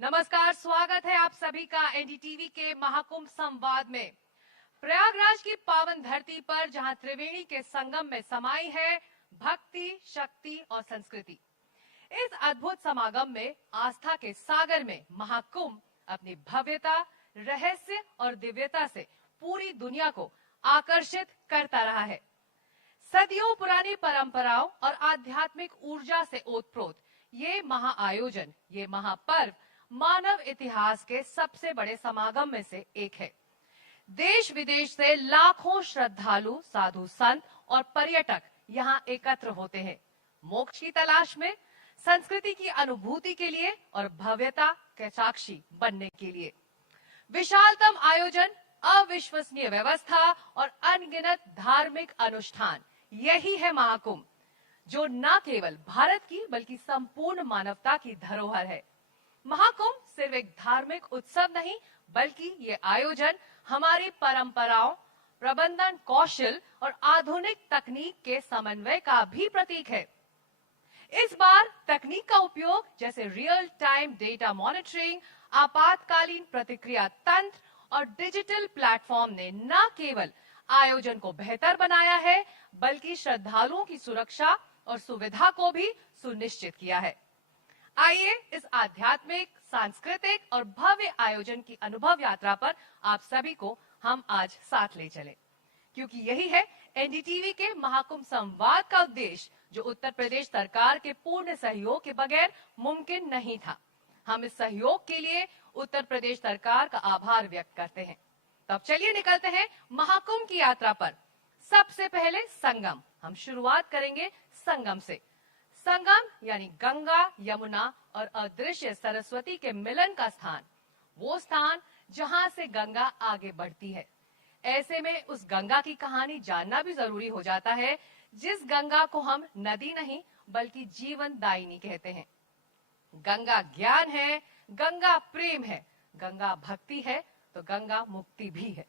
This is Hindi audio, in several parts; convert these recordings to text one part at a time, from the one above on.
नमस्कार, स्वागत है आप सभी का एनडीटीवी के महाकुंभ संवाद में। प्रयागराज की पावन धरती पर जहां त्रिवेणी के संगम में समाई है भक्ति, शक्ति और संस्कृति, इस अद्भुत समागम में आस्था के सागर में महाकुंभ अपनी भव्यता, रहस्य और दिव्यता से पूरी दुनिया को आकर्षित करता रहा है। सदियों पुरानी परंपराओं और आध्यात्मिक ऊर्जा से ओतप्रोत ये महाआयोजन, ये महापर्व मानव इतिहास के सबसे बड़े समागम में से एक है। देश विदेश से लाखों श्रद्धालु, साधु संत और पर्यटक यहाँ एकत्र होते हैं, मोक्ष की तलाश में, संस्कृति की अनुभूति के लिए और भव्यता के साक्षी बनने के लिए। विशालतम आयोजन, अविश्वसनीय व्यवस्था और अनगिनत धार्मिक अनुष्ठान, यही है महाकुंभ, जो न केवल भारत की बल्कि संपूर्ण मानवता की धरोहर है। महाकुंभ सिर्फ एक धार्मिक उत्सव नहीं, बल्कि ये आयोजन हमारी परंपराओं, प्रबंधन कौशल और आधुनिक तकनीक के समन्वय का भी प्रतीक है। इस बार तकनीक का उपयोग जैसे रियल टाइम डेटा मॉनिटरिंग, आपातकालीन प्रतिक्रिया तंत्र और डिजिटल प्लेटफॉर्म ने न केवल आयोजन को बेहतर बनाया है, बल्कि श्रद्धालुओं की सुरक्षा और सुविधा को भी सुनिश्चित किया है। आइए इस आध्यात्मिक, सांस्कृतिक और भव्य आयोजन की अनुभव यात्रा पर आप सभी को हम आज साथ ले चले, क्योंकि यही है एनडीटीवी के महाकुंभ संवाद का उद्देश्य, जो उत्तर प्रदेश सरकार के पूर्ण सहयोग के बगैर मुमकिन नहीं था। हम इस सहयोग के लिए उत्तर प्रदेश सरकार का आभार व्यक्त करते हैं। तब चलिए निकलते हैं महाकुंभ की यात्रा पर। सबसे पहले संगम, हम शुरुआत करेंगे संगम से। संगम यानी गंगा, यमुना और अदृश्य सरस्वती के मिलन का स्थान, वो स्थान जहां से गंगा आगे बढ़ती है। ऐसे में उस गंगा की कहानी जानना भी जरूरी हो जाता है, जिस गंगा को हम नदी नहीं बल्कि जीवन दायिनी कहते हैं। गंगा ज्ञान है, गंगा प्रेम है, गंगा भक्ति है, तो गंगा मुक्ति भी है।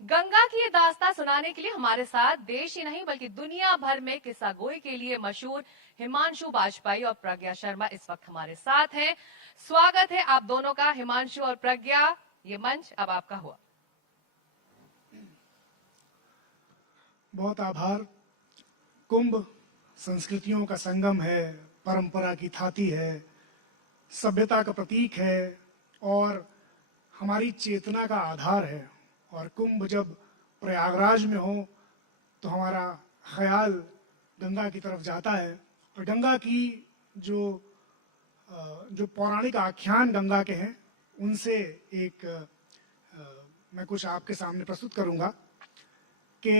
गंगा की ये दास्तां सुनाने के लिए हमारे साथ देश ही नहीं बल्कि दुनिया भर में किस्सा गोई के लिए मशहूर हिमांशु वाजपेयी और प्रज्ञा शर्मा इस वक्त हमारे साथ हैं। स्वागत है आप दोनों का। हिमांशु और प्रज्ञा, ये मंच अब आपका हुआ। बहुत आभार। कुंभ संस्कृतियों का संगम है, परंपरा की थाती है, सभ्यता का प्रतीक है और हमारी चेतना का आधार है। और कुंभ जब प्रयागराज में हो तो हमारा ख्याल गंगा की तरफ जाता है। और गंगा की जो पौराणिक आख्यान गंगा के हैं, उनसे एक मैं कुछ आपके सामने प्रस्तुत करूंगा कि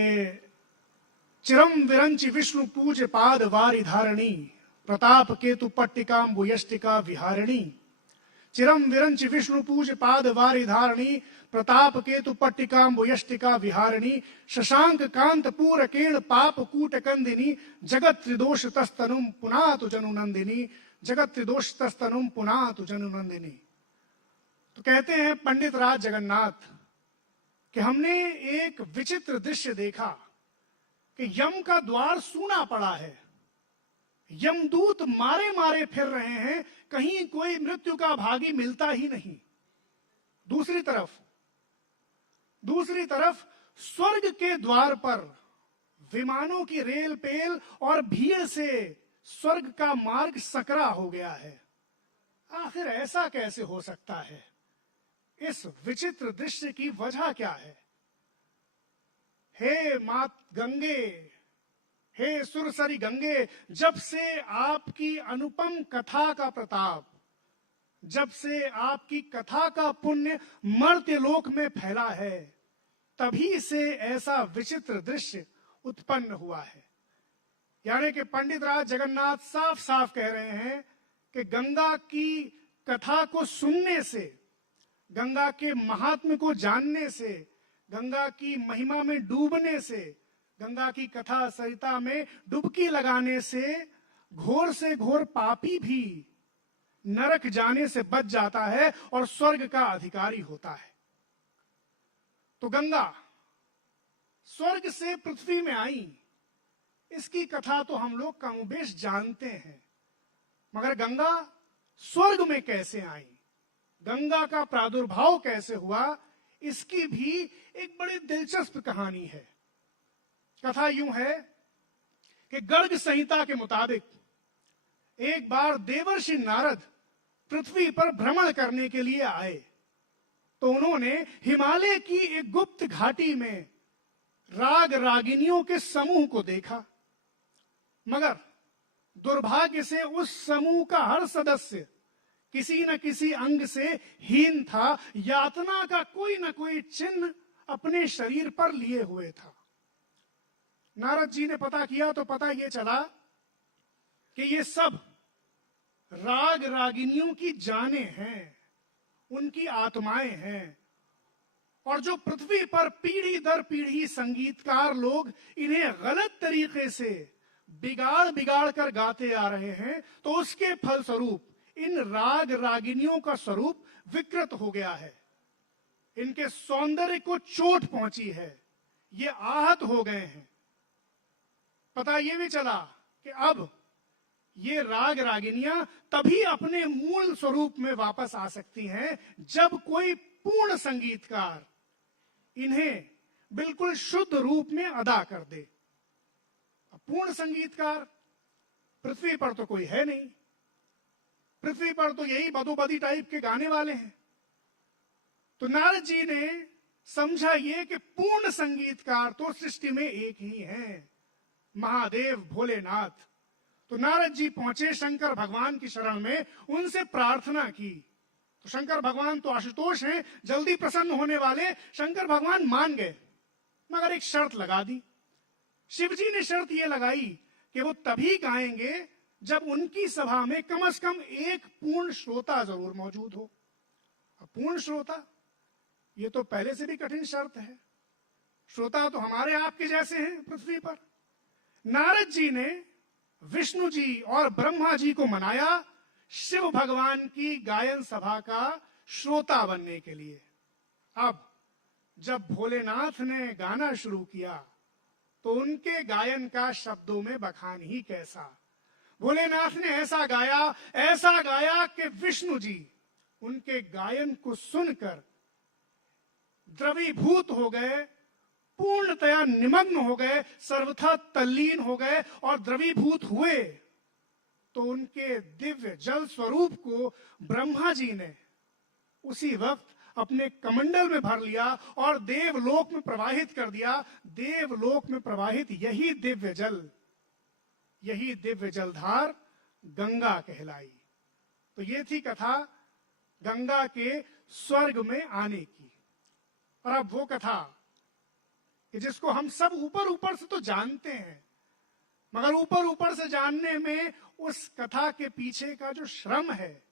चिरम विरंचि विष्णु पूज पाद वारि धारणी, प्रताप केतु पट्टिकाम्बु यष्टिका विहारिणी। चिरम विरंचि विष्णु पूज पाद वारि धारणी, प्रताप केतु पट्टिकाम्बु यष्टिका विहारिणी। शशांक कांत पूर केण पाप कूट कंदिनी, जगत त्रिदोष तस्तनुम पुनातु जनुनंदिनी, जगत त्रिदोष तस्तनुम पुनातु जनुनंदिनी। तो कहते हैं पंडित राज जगन्नाथ कि हमने एक विचित्र दृश्य देखा कि यम का द्वार सूना पड़ा है, यमदूत मारे मारे फिर रहे हैं, कहीं कोई मृत्यु का भागी मिलता ही नहीं। दूसरी तरफ स्वर्ग के द्वार पर विमानों की रेल पेल और भीड़ से स्वर्ग का मार्ग सकरा हो गया है। आखिर ऐसा कैसे हो सकता है? इस विचित्र दृश्य की वजह क्या है? हे मात गंगे, हे सुरसरी गंगे, जब से आपकी अनुपम कथा का प्रताप, जब से आपकी कथा का पुण्य मर्त्य लोक में फैला है, तभी से ऐसा विचित्र दृश्य उत्पन्न हुआ है। यानी कि पंडित राज जगन्नाथ साफ साफ कह रहे हैं कि गंगा की कथा को सुनने से, गंगा के महात्म्य को जानने से, गंगा की महिमा में डूबने से, गंगा की कथा सरिता में डुबकी लगाने से घोर पापी भी नरक जाने से बच जाता है और स्वर्ग का अधिकारी होता है। तो गंगा स्वर्ग से पृथ्वी में आई, इसकी कथा तो हम लोग कमोबेश जानते हैं, मगर गंगा स्वर्ग में कैसे आई, गंगा का प्रादुर्भाव कैसे हुआ, इसकी भी एक बड़ी दिलचस्प कहानी है। कथा यूं है कि गर्ग संहिता के मुताबिक एक बार देवर्षि नारद पृथ्वी पर भ्रमण करने के लिए आए, तो उन्होंने हिमालय की एक गुप्त घाटी में राग रागिनियों के समूह को देखा। मगर दुर्भाग्य से उस समूह का हर सदस्य किसी न किसी अंग से हीन था, यातना का कोई न कोई चिन्ह अपने शरीर पर लिए हुए था। नारद जी ने पता किया तो पता यह चला कि ये सब राग रागिनियों की जानें हैं, उनकी आत्माएं हैं, और जो पृथ्वी पर पीढ़ी दर पीढ़ी संगीतकार लोग इन्हें गलत तरीके से बिगाड़ बिगाड़ कर गाते आ रहे हैं, तो उसके फलस्वरूप इन राग रागिनियों का स्वरूप विकृत हो गया है, इनके सौंदर्य को चोट पहुंची है, ये आहत हो गए हैं। पता ये भी चला कि अब ये राग रागिनियां तभी अपने मूल स्वरूप में वापस आ सकती हैं जब कोई पूर्ण संगीतकार इन्हें बिल्कुल शुद्ध रूप में अदा कर दे। पूर्ण संगीतकार पृथ्वी पर तो कोई है नहीं, पृथ्वी पर तो यही बदोबदी टाइप के गाने वाले हैं। तो नारद जी ने समझा ये कि पूर्ण संगीतकार तो सृष्टि में एक ही हैं, महादेव भोलेनाथ। तो नारद जी पहुंचे शंकर भगवान की शरण में, उनसे प्रार्थना की। तो शंकर भगवान तो आशुतोष हैं, जल्दी प्रसन्न होने वाले। शंकर भगवान मान गए, मगर एक शर्त लगा दी। शिव जी ने शर्त यह लगाई कि वो तभी गाएंगे जब उनकी सभा में कम से कम एक पूर्ण श्रोता जरूर मौजूद हो। पूर्ण श्रोता ये तो पहले से भी कठिन शर्त है, श्रोता तो हमारे आपके जैसे हैं पृथ्वी पर। नारद जी ने विष्णु जी और ब्रह्मा जी को मनाया शिव भगवान की गायन सभा का श्रोता बनने के लिए। अब जब भोलेनाथ ने गाना शुरू किया तो उनके गायन का शब्दों में बखान ही कैसा। भोलेनाथ ने ऐसा गाया कि विष्णु जी उनके गायन को सुनकर द्रवीभूत हो गए, पूर्णतया निमग्न हो गए, सर्वथा तल्लीन हो गए और द्रवीभूत हुए। तो उनके दिव्य जल स्वरूप को ब्रह्मा जी ने उसी वक्त अपने कमंडल में भर लिया और देवलोक में प्रवाहित कर दिया। देवलोक में प्रवाहित यही दिव्य जलधार गंगा कहलाई। तो ये थी कथा गंगा के स्वर्ग में आने की। और अब वो कथा कि जिसको हम सब ऊपर से तो जानते हैं, मगर ऊपर से जानने में उस कथा के पीछे का जो श्रम है,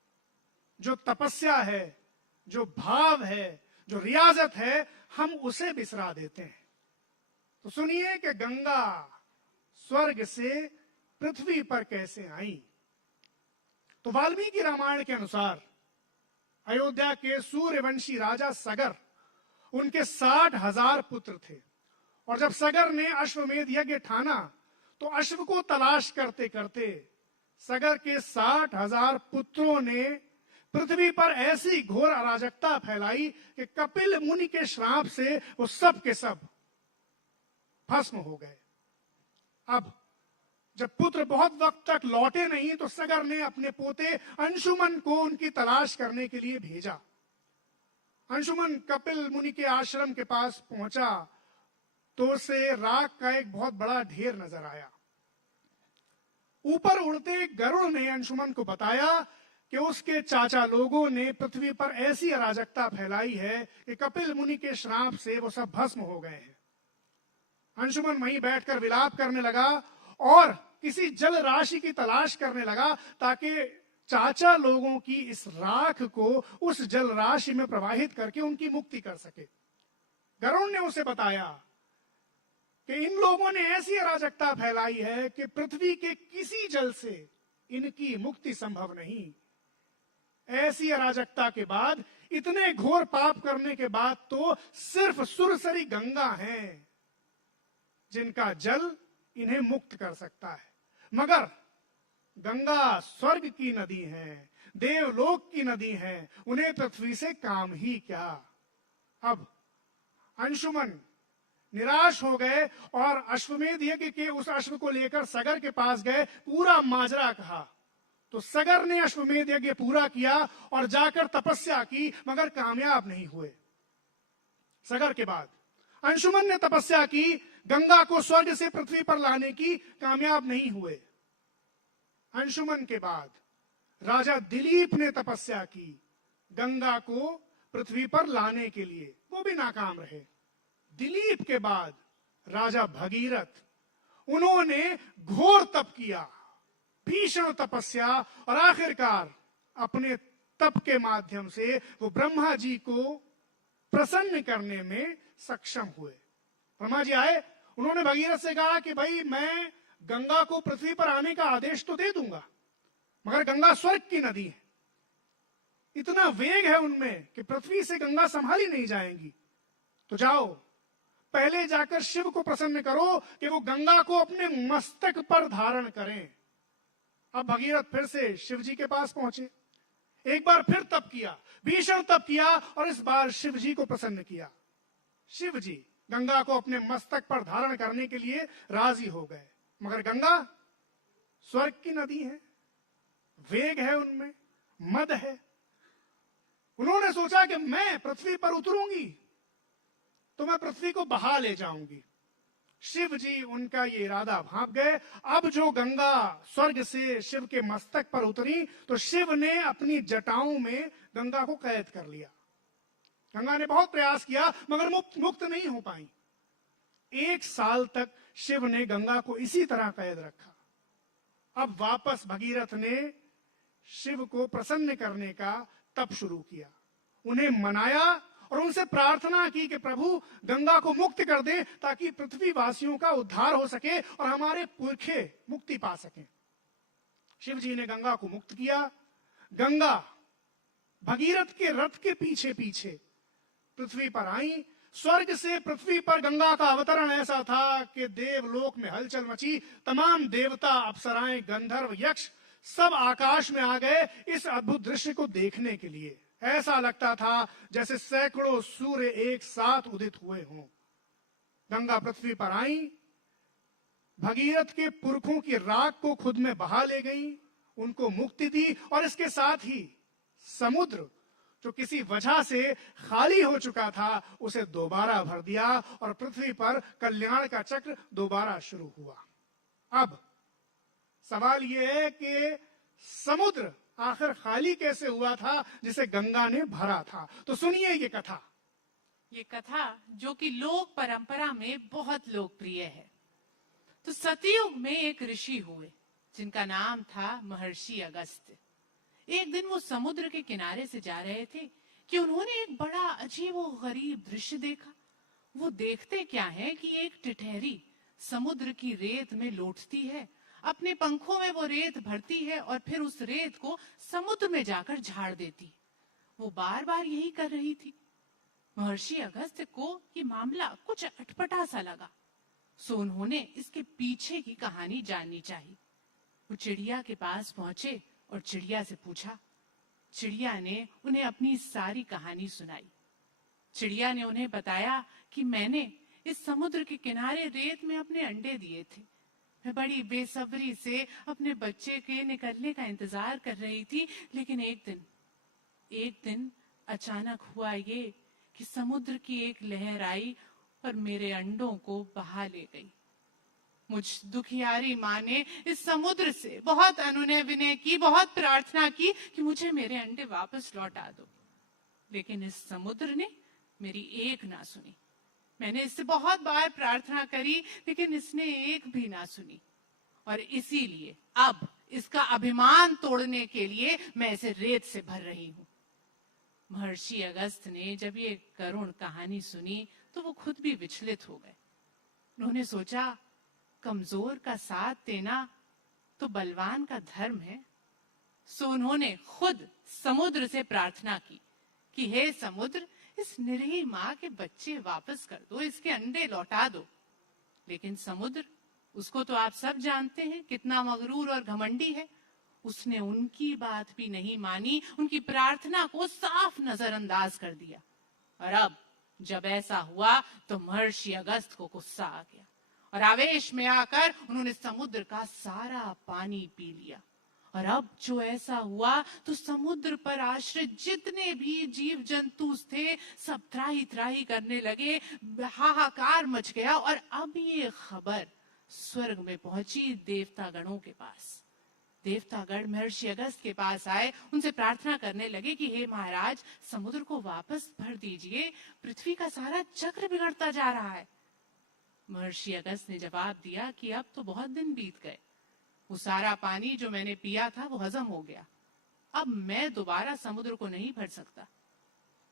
जो तपस्या है, जो भाव है, जो रियाजत है, हम उसे बिसरा देते हैं। तो सुनिए कि गंगा स्वर्ग से पृथ्वी पर कैसे आई। तो वाल्मीकि रामायण के अनुसार अयोध्या के सूर्यवंशी राजा सगर, उनके 60,000 पुत्र थे। और जब सगर ने अश्वमेध यज्ञ ठाना तो अश्व को तलाश करते करते सगर के 60,000 पुत्रों ने पृथ्वी पर ऐसी घोर अराजकता फैलाई कि कपिल मुनि के श्राप से वो सब के सब भस्म हो गए। अब जब पुत्र बहुत वक्त तक लौटे नहीं तो सगर ने अपने पोते अंशुमन को उनकी तलाश करने के लिए भेजा। अंशुमन कपिल मुनि के आश्रम के पास पहुंचा तो उसे राख का एक बहुत बड़ा ढेर नजर आया। ऊपर उड़ते गरुड़ ने अंशुमन को बताया कि उसके चाचा लोगों ने पृथ्वी पर ऐसी अराजकता फैलाई है कि कपिल मुनि के श्राप से वो सब भस्म हो गए हैं। अंशुमन वहीं बैठकर विलाप करने लगा और किसी जल राशि की तलाश करने लगा ताकि चाचा लोगों की इस राख को उस जल राशि में प्रवाहित करके उनकी मुक्ति कर सके। गरुड़ ने उसे बताया कि इन लोगों ने ऐसी अराजकता फैलाई है कि पृथ्वी के किसी जल से इनकी मुक्ति संभव नहीं। ऐसी अराजकता के बाद, इतने घोर पाप करने के बाद तो सिर्फ सुरसरी गंगा है जिनका जल इन्हें मुक्त कर सकता है। मगर गंगा स्वर्ग की नदी है, देवलोक की नदी हैं, उन्हें पृथ्वी से काम ही क्या। अब अंशुमन निराश हो गए और अश्वमेध यज्ञ के उस अश्व को लेकर सगर के पास गए, पूरा माजरा कहा। तो सगर ने अश्वमेध यज्ञ पूरा किया और जाकर तपस्या की, मगर कामयाब नहीं हुए। सगर के बाद अंशुमन ने तपस्या की, गंगा को स्वर्ग से पृथ्वी पर लाने की, कामयाब नहीं हुए। अंशुमन के बाद राजा दिलीप ने तपस्या की गंगा को पृथ्वी पर लाने के लिए, वो भी नाकाम रहे। दिलीप के बाद राजा भगीरथ, उन्होंने घोर तप किया, भीषण तपस्या, और आखिरकार अपने तप के माध्यम से वो ब्रह्मा जी को प्रसन्न करने में सक्षम हुए। ब्रह्मा जी आए, उन्होंने भगीरथ से कहा कि भाई मैं गंगा को पृथ्वी पर आने का आदेश तो दे दूंगा, मगर गंगा स्वर्ग की नदी है, इतना वेग है उनमें कि पृथ्वी से गंगा संभाली नहीं जाएंगी। तो जाओ, पहले जाकर शिव को प्रसन्न करो कि वो गंगा को अपने मस्तक पर धारण करें। अब भगीरथ फिर से शिव जी के पास पहुंचे, एक बार फिर तप किया, भीषण तप किया, और इस बार शिव जी को प्रसन्न किया। शिव जी गंगा को अपने मस्तक पर धारण करने के लिए राजी हो गए, मगर गंगा स्वर्ग की नदी है, वेग है उनमें, मद है। उन्होंने सोचा कि मैं पृथ्वी पर उतरूंगी तो मैं पृथ्वी को बहा ले जाऊंगी। शिव जी उनका ये इरादा भांप गए। अब जो गंगा स्वर्ग से शिव के मस्तक पर उतरी तो शिव ने अपनी जटाओं में गंगा को कैद कर लिया। गंगा ने बहुत प्रयास किया मगर मुक्त नहीं हो पाई। 1 साल तक शिव ने गंगा को इसी तरह कैद रखा। अब वापस भगीरथ ने शिव को प्रसन्न करने का तप शुरू किया, उन्हें मनाया और उनसे प्रार्थना की कि प्रभु गंगा को मुक्त कर दे ताकि पृथ्वी वासियों का उद्धार हो सके और हमारे पुरखे मुक्ति पा सकें। शिव जी ने गंगा को मुक्त किया। गंगा भगीरथ के रथ के पीछे पीछे पृथ्वी पर आई। स्वर्ग से पृथ्वी पर गंगा का अवतरण ऐसा था कि देवलोक में हलचल मची। तमाम देवता, अप्सराएं, गंधर्व, यक्ष सब आकाश में आ गए इस अद्भुत दृश्य को देखने के लिए। ऐसा लगता था जैसे सैकड़ों सूर्य एक साथ उदित हुए हों। गंगा पृथ्वी पर आई, भगीरथ के पुरखों की राख को खुद में बहा ले गई, उनको मुक्ति दी और इसके साथ ही समुद्र जो किसी वजह से खाली हो चुका था उसे दोबारा भर दिया और पृथ्वी पर कल्याण का चक्र दोबारा शुरू हुआ। अब सवाल यह है कि समुद्र आखिर खाली कैसे हुआ था जिसे गंगा ने भरा था। तो सुनिए ये कथा। ये कथा जो कि लोक परंपरा में बहुत लोकप्रिय है। तो सतयुग में एक ऋषि हुए जिनका नाम था महर्षि अगस्त्य। एक दिन वो समुद्र के किनारे से जा रहे थे कि उन्होंने एक बड़ा अजीब और गरीब दृश्य देखा। वो देखते क्या है कि एक टिटहरी समुद्र की रेत में लौटती है, अपने पंखों में वो रेत भरती है और फिर उस रेत को समुद्र में जाकर झाड़ देती। वो बार बार यही कर रही थी। महर्षि अगस्त्य को ये मामला कुछ अटपटा सा लगा, सो उन्होंने इसके पीछे की कहानी जाननी चाहिए। वो चिड़िया के पास पहुंचे और चिड़िया से पूछा। चिड़िया ने उन्हें अपनी सारी कहानी सुनाई। चिड़िया ने उन्हें बताया कि मैंने इस समुद्र के किनारे रेत में अपने अंडे दिए थे। मैं बड़ी बेसब्री से अपने बच्चे के निकलने का इंतजार कर रही थी, लेकिन एक दिन अचानक हुआ ये कि समुद्र की एक लहर आई और मेरे अंडों को बहा ले गई। मुझ दुखियारी माँ ने इस समुद्र से बहुत अनुनय विनय की, बहुत प्रार्थना की कि मुझे मेरे अंडे वापस लौटा दो, लेकिन इस समुद्र ने मेरी एक ना सुनी। मैंने इससे बहुत बार प्रार्थना करी लेकिन इसने एक भी ना सुनी, और इसीलिए अब इसका अभिमान तोड़ने के लिए मैं इसे रेत से भर रही हूँ। महर्षि अगस्त्य ने जब ये करुण कहानी सुनी तो वो खुद भी विचलित हो गए। उन्होंने सोचा, कमजोर का साथ देना तो बलवान का धर्म है। सो उन्होंने खुद समुद्र से प्रार्थना की कि हे समुद्र, इस निरीह माँ के बच्चे वापस कर दो, इसके अंडे लौटा दो। लेकिन समुद्र, उसको तो आप सब जानते हैं कितना मगरूर और घमंडी है। उसने उनकी बात भी नहीं मानी, उनकी प्रार्थना को साफ नजरअंदाज कर दिया। और अब जब ऐसा हुआ तो महर्षि अगस्त को गुस्सा आ गया और आवेश में आकर उन्होंने समुद्र का सारा पानी पी लिया। और अब जो ऐसा हुआ तो समुद्र पर आश्रित जितने भी जीव जंतु थे सब त्राही त्राही करने लगे, हाहाकार मच गया। और अब ये खबर स्वर्ग में पहुंची देवता गणों के पास। देवतागण महर्षि अगस्त के पास आए, उनसे प्रार्थना करने लगे कि हे महाराज, समुद्र को वापस भर दीजिए, पृथ्वी का सारा चक्र बिगड़ता जा रहा है। महर्षि अगस्त ने जवाब दिया कि अब तो बहुत दिन बीत गए, वो सारा पानी जो मैंने पिया था वो हजम हो गया, अब मैं दोबारा समुद्र को नहीं भर सकता।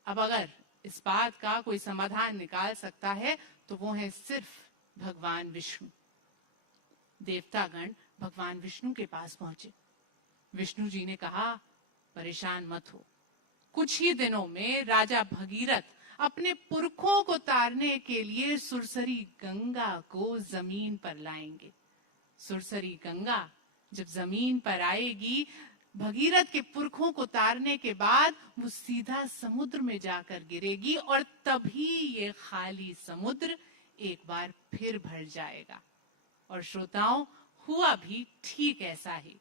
अब अगर इस बात का कोई समाधान निकाल सकता है तो वो है सिर्फ भगवान विष्णु। देवतागण भगवान विष्णु के पास पहुंचे। विष्णु जी ने कहा, परेशान मत हो, कुछ ही दिनों में राजा भगीरथ अपने पुरखों को तारने के लिए सुरसरी गंगा को जमीन पर लाएंगे। सुरसरी गंगा जब जमीन पर आएगी, भगीरथ के पुरखों को तारने के बाद वो सीधा समुद्र में जाकर गिरेगी और तभी ये खाली समुद्र एक बार फिर भर जाएगा। और श्रोताओं, हुआ भी ठीक ऐसा ही।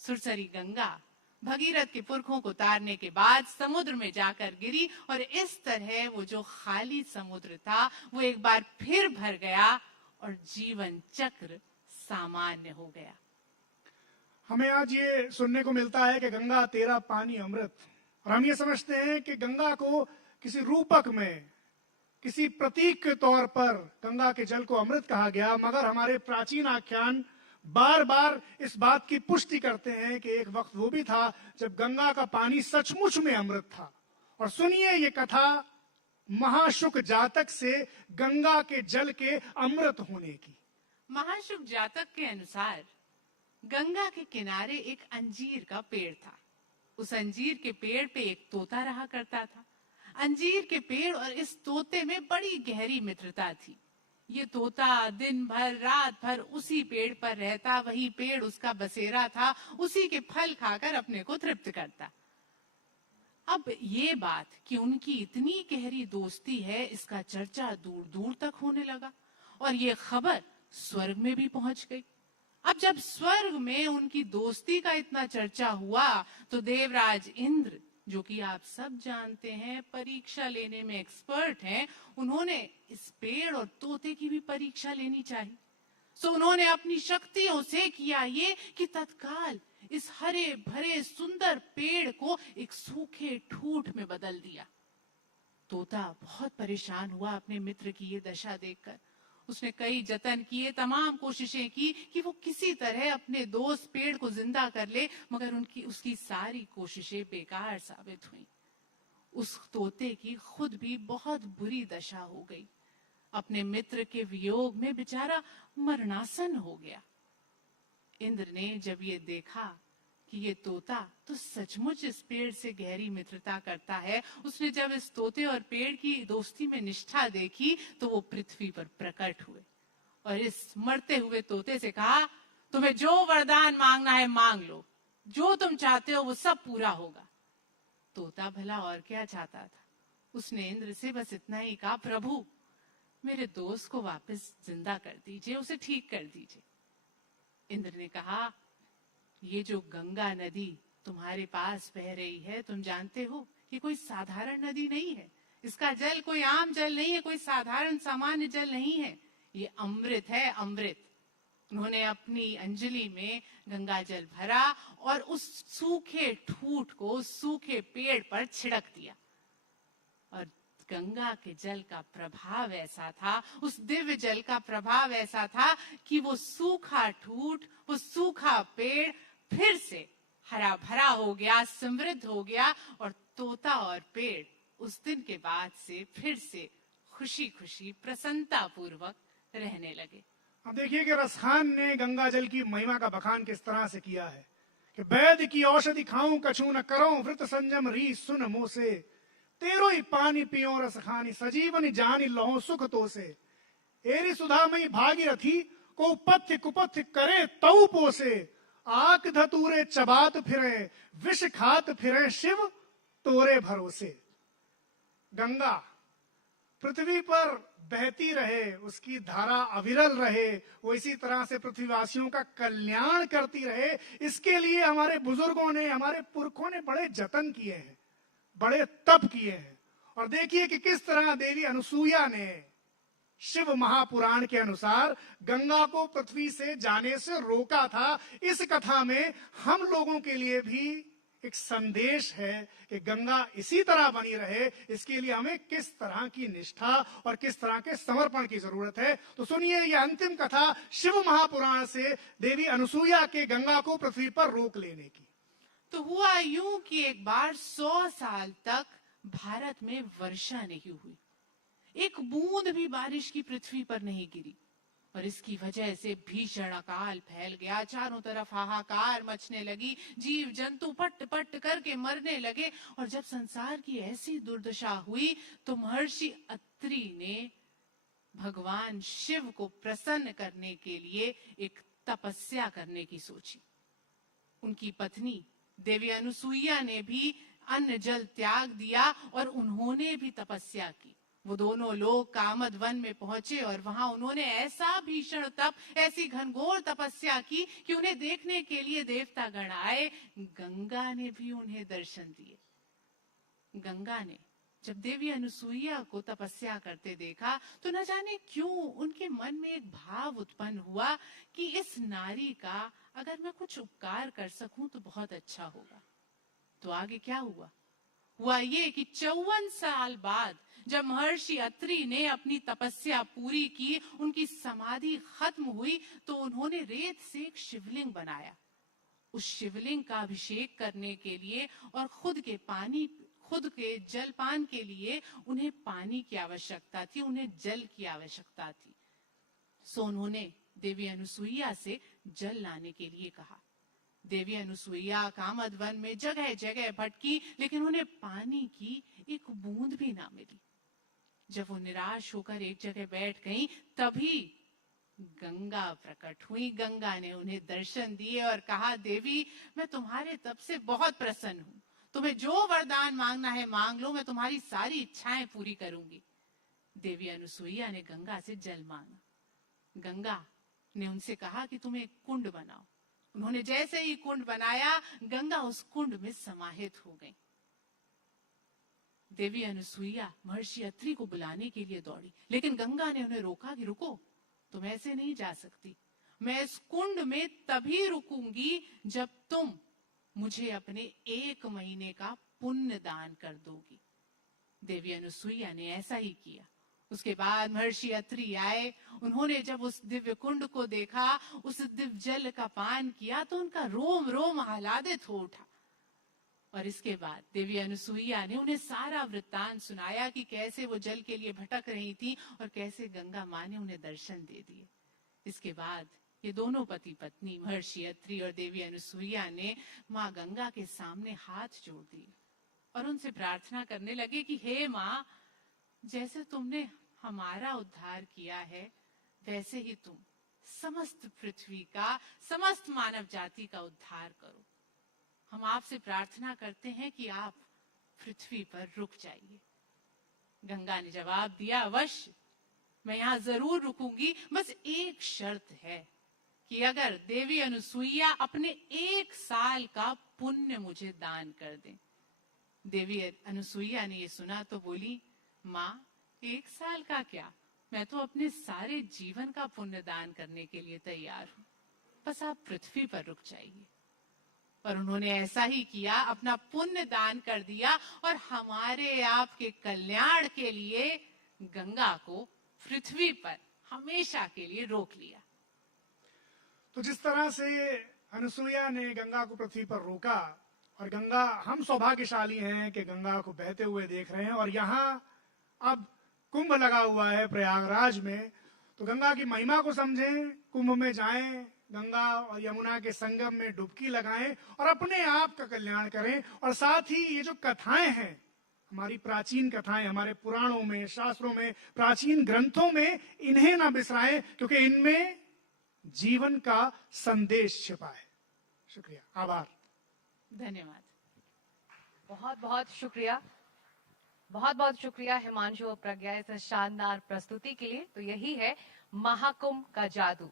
सुरसरी गंगा भगीरथ के पुरखों को तारने के बाद समुद्र में जाकर गिरी और इस तरह वो जो खाली समुद्र था वो एक बार फिर भर गया और जीवन चक्र सामान्य हो गया। हमें आज ये सुनने को मिलता है कि गंगा तेरा पानी अमृत, और हम ये समझते हैं कि गंगा को किसी रूपक में, किसी प्रतीक के तौर पर गंगा के जल को अमृत कहा गया। मगर हमारे प्राचीन आख्यान बार बार इस बात की पुष्टि करते हैं कि एक वक्त वो भी था जब गंगा का पानी सचमुच में अमृत था। और सुनिए ये कथा महाशुक जातक से गंगा के जल के अमृत होने की। महाशुक जातक के अनुसार गंगा के किनारे एक अंजीर का पेड़ था। उस अंजीर के पेड़ पे एक तोता रहा करता था। अंजीर के पेड़ और इस तोते में बड़ी गहरी मित्रता थी। ये तोता दिन भर रात भर उसी पेड़ पर रहता, वही पेड़ उसका बसेरा था, उसी के फल खाकर अपने को तृप्त करता। अब ये बात कि उनकी इतनी गहरी दोस्ती है, इसका चर्चा दूर दूर तक होने लगा और ये खबर स्वर्ग में भी पहुंच गई। अब जब स्वर्ग में उनकी दोस्ती का इतना चर्चा हुआ तो देवराज इंद्र, जो कि आप सब जानते हैं परीक्षा लेने में एक्सपर्ट हैं, उन्होंने इस पेड़ और तोते की भी परीक्षा लेनी चाहिए। सो उन्होंने अपनी शक्तियों से किया ये कि तत्काल इस हरे भरे सुंदर पेड़ को एक सूखे ठूठ में बदल दिया। तोता बहुत परेशान हुआ अपने मित्र की ये दशा देखकर। उसने कई जतन किए, तमाम कोशिशें की कि वो किसी तरह अपने दोस्त पेड़ को जिंदा कर ले, मगर उसकी सारी कोशिशें बेकार साबित हुई। उस तोते की खुद भी बहुत बुरी दशा हो गई। अपने मित्र के वियोग में बेचारा मरणासन हो गया। इंद्र ने जब ये देखा कि ये तोता तो सचमुच इस पेड़ से गहरी मित्रता करता है, उसने जब इस तोते और पेड़ की दोस्ती में निष्ठा देखी तो वो पृथ्वी पर प्रकट हुए और इस मरते हुए तोते से कहा, तुम्हें जो वरदान मांगना है मांग लो, जो तुम चाहते हो वो सब पूरा होगा। तोता भला और क्या चाहता था, उसने इंद्र से बस इतना ही कहा, प्रभु मेरे दोस्त को वापस जिंदा कर दीजिए, उसे ठीक कर दीजिए। इंद्र ने कहा, ये जो गंगा नदी तुम्हारे पास बह रही है, तुम जानते हो ये कोई साधारण नदी नहीं है, इसका जल कोई आम जल नहीं है, कोई साधारण सामान्य जल नहीं है, ये अमृत है, अमृत। उन्होंने अपनी अंजलि में गंगा जल भरा और उस सूखे ठूठ को सूखे पेड़ पर छिड़क दिया और गंगा के जल का प्रभाव ऐसा था, उस दिव्य जल का प्रभाव ऐसा था कि वो सूखा ठूठ, वो सूखा पेड़ फिर से हरा भरा हो गया, समृद्ध हो गया और तोता और पेड़ उस दिन के बाद से फिर से खुशी खुशी प्रसन्नता पूर्वक रहने लगे। अब देखिए कि रसखान ने गंगा जल की महिमा का बखान किस तरह से किया है कि वैद्य की औषधि खाऊं कछू न करो, व्रत संजम री सुन मुंह से, तेरो ही पानी पियो रस खानी, सजीवनी जानी लहो सुख तो से, एरी सुधामयी भागीरथी को उपथ्य कुपथ्य करे तऊ पोसे, आक धतूरे चबात फिरे, विष खात फिरे शिव तोरे भरोसे। गंगा पृथ्वी पर बहती रहे, उसकी धारा अविरल रहे, वो इसी तरह से पृथ्वीवासियों का कल्याण करती रहे, इसके लिए हमारे बुजुर्गों ने, हमारे पुरखों ने बड़े जतन किए हैं, बड़े तप किए हैं। और देखिए कि किस तरह देवी अनुसूया ने शिव महापुराण के अनुसार गंगा को पृथ्वी से जाने से रोका था। इस कथा में हम लोगों के लिए भी एक संदेश है कि गंगा इसी तरह बनी रहे, इसके लिए हमें किस तरह की निष्ठा और किस तरह के समर्पण की जरूरत है। तो सुनिए यह अंतिम कथा शिव महापुराण से देवी अनुसूया के गंगा को पृथ्वी पर रोक लेने की। तो हुआ यूं कि एक बार 100 साल तक भारत में वर्षा नहीं हुई, एक बूंद भी बारिश की पृथ्वी पर नहीं गिरी, और इसकी वजह से भीषण अकाल फैल गया। चारों तरफ हाहाकार मचने लगी, जीव जंतु पट पट करके मरने लगे। और जब संसार की ऐसी दुर्दशा हुई तो महर्षि अत्रि ने भगवान शिव को प्रसन्न करने के लिए एक तपस्या करने की सोची। उनकी पत्नी देवी अनुसूया ने भी अन्न जल त्याग दिया और उन्होंने भी तपस्या की। वो दोनों लोग कामद वन में पहुंचे और वहां उन्होंने ऐसा भीषण तप, ऐसी घनघोर तपस्या की कि उन्हें देखने के लिए देवतागण आए। गंगा ने भी उन्हें दर्शन दिए। गंगा ने जब देवी अनुसूया को तपस्या करते देखा तो न जाने क्यों उनके मन में एक भाव उत्पन्न हुआ कि इस नारी का अगर मैं कुछ उपकार कर सकूं तो बहुत अच्छा होगा। तो आगे क्या हुआ? हुआ ये कि 54 साल बाद जब महर्षि अत्रि ने अपनी तपस्या पूरी की, उनकी समाधि खत्म हुई, तो उन्होंने रेत से एक शिवलिंग बनाया। उस शिवलिंग का अभिषेक करने के लिए और खुद के जलपान के लिए उन्हें पानी की आवश्यकता थी, उन्हें जल की आवश्यकता थी। सो उन्होंने देवी अनुसूया से जल लाने के लिए कहा। देवी अनुसूया कामद वन में जगह जगह भटकी, लेकिन उन्हें पानी की एक बूंद भी ना मिली। जब वो निराश होकर एक जगह बैठ गईं, तभी गंगा प्रकट हुई। गंगा ने उन्हें दर्शन दिए और कहा, देवी मैं तुम्हारे तप से बहुत प्रसन्न हूं, तुम्हें जो वरदान मांगना है मांग लो, मैं तुम्हारी सारी इच्छाएं पूरी करूंगी। देवी अनुसूया ने गंगा से जल मांगा। गंगा ने उनसे कहा कि तुम एक कुंड बनाओ। उन्होंने जैसे ही कुंड बनाया, गंगा उस कुंड में समाहित हो गई। देवी अनुसूया महर्षि अत्रि को बुलाने के लिए दौड़ी, लेकिन गंगा ने उन्हें रोका कि रुको, तुम ऐसे नहीं जा सकती। मैं इस कुंड में तभी रुकूंगी जब तुम मुझे अपने 1 महीने का पुण्य दान कर दोगी। देवी अनुसूया ने ऐसा ही किया। उसके बाद महर्षि अत्रि आए। उन्होंने जब उस दिव्य कुंड को देखा, उस दिव्य जल का पान किया, तो उनका रोम रोम आह्लादित हो उठा। और इसके बाद देवी अनुसूया ने उन्हें सारा वृत्तांत सुनाया कि कैसे वो जल के लिए भटक रही थी और कैसे गंगा माँ ने उन्हें दर्शन दे दिए। इसके बाद ये दोनों पति पत्नी महर्षि अत्रि और देवी अनुसूया ने माँ गंगा के सामने हाथ जोड़ दिए और उनसे प्रार्थना करने लगे कि हे माँ, जैसे तुमने हमारा उद्धार किया है, वैसे ही तुम समस्त पृथ्वी का, समस्त मानव जाति का उद्धार करो। हम आपसे प्रार्थना करते हैं कि आप पृथ्वी पर रुक जाइए। गंगा ने जवाब दिया, अवश्य मैं यहाँ जरूर रुकूंगी, बस एक शर्त है कि अगर देवी अनुसूया अपने 1 साल का पुण्य मुझे दान कर दें। देवी अनुसूया ने ये सुना तो बोली, माँ 1 साल का क्या, मैं तो अपने सारे जीवन का पुण्य दान करने के लिए तैयार हूँ, बस आप पृथ्वी पर रुक जाइए। और उन्होंने ऐसा ही किया, अपना पुण्य दान कर दिया और हमारे आपके कल्याण के लिए गंगा को पृथ्वी पर हमेशा के लिए रोक लिया। तो जिस तरह से अनुसूया ने गंगा को पृथ्वी पर रोका, और गंगा, हम सौभाग्यशाली हैं कि गंगा को बहते हुए देख रहे हैं। और यहाँ अब कुंभ लगा हुआ है प्रयागराज में, तो गंगा की महिमा को समझें, कुंभ में जाएं, गंगा और यमुना के संगम में डुबकी लगाएं और अपने आप का कल्याण करें। और साथ ही ये जो कथाएं हैं, हमारी प्राचीन कथाएं, हमारे पुराणों में, शास्त्रों में, प्राचीन ग्रंथों में, इन्हें ना बिसराएं, क्योंकि इनमें जीवन का संदेश छिपा है। शुक्रिया, आभार। धन्यवाद। बहुत बहुत शुक्रिया, बहुत बहुत शुक्रिया हिमांशु और प्रज्ञा इस शानदार प्रस्तुति के लिए। तो यही है महाकुंभ का जादू।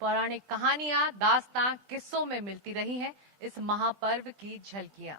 पौराणिक कहानियां, दास्तां, किस्सों में मिलती रही हैं इस महापर्व की झलकियां।